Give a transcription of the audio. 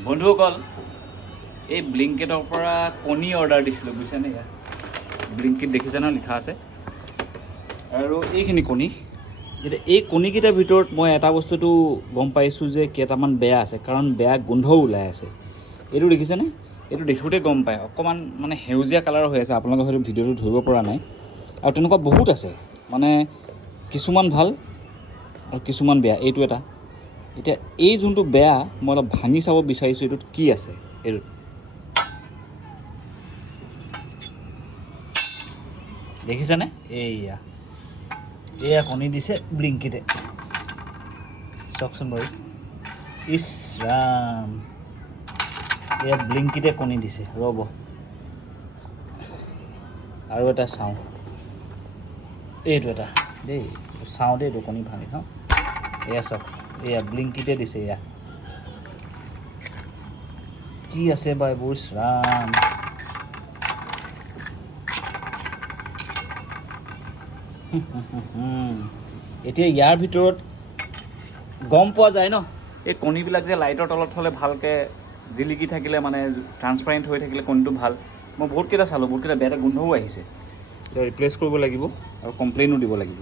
বন্ধুসকল এই ব্লিংকেটৰ পৰা কণী অৰ্ডাৰ দিছিলোঁ বুজিছেনে ইয়াত ব্লিংকেট দেখিছে ন লিখা আছে আৰু এইখিনি কণী এতিয়া এই কণীকেইটাৰ ভিতৰত মই এটা বস্তুটো গম পাইছোঁ যে কেইটামান বেয়া আছে কাৰণ বেয়া গোন্ধও ওলাই আছে এইটো দেখিছেনে এইটো দেখোঁতে গম পায় অকণমান মানে সেউজীয়া কালাৰ হৈ আছে আপোনালোকে হয়তো ভিডিঅ'টো ধৰিব পৰা নাই আৰু তেনেকুৱা বহুত আছে মানে কিছুমান ভাল আৰু কিছুমান বেয়া এইটো এটা এতিয়া এই যোনটো বেয়া মই অলপ ভাঙি চাব বিচাৰিছোঁ এইটোত কি আছে এইটো দেখিছেনে এয়া কণী দিছে ব্লিংকিটে চাওকচোন বাৰু ইছ ৰাম এয়া ব্লিংকিটে কণী দিছে ৰ'ব আৰু এটা চাওঁ এইটো এটা দেই চাওঁ দেই এইটো কণী ভাঙি চাওঁ এয়া চাওক এয়া ব্লিংকিটে দিছে এয়া কি আছে বা এইবোৰ ৰাম এতিয়া ইয়াৰ ভিতৰত গম পোৱা যায় ন এই কণীবিলাক যে লাইটৰ তলত থ'লে ভালকৈ জিলিকি থাকিলে মানে ট্ৰান্সপাৰেণ্ট হৈ থাকিলে কণীটো ভাল মই বহুতকেইটা চালোঁ বহুতকেইটা বেয়া গোন্ধও আহিছে এতিয়া ৰিপ্লেচ কৰিব লাগিব আৰু কমপ্লেইনো দিব লাগিব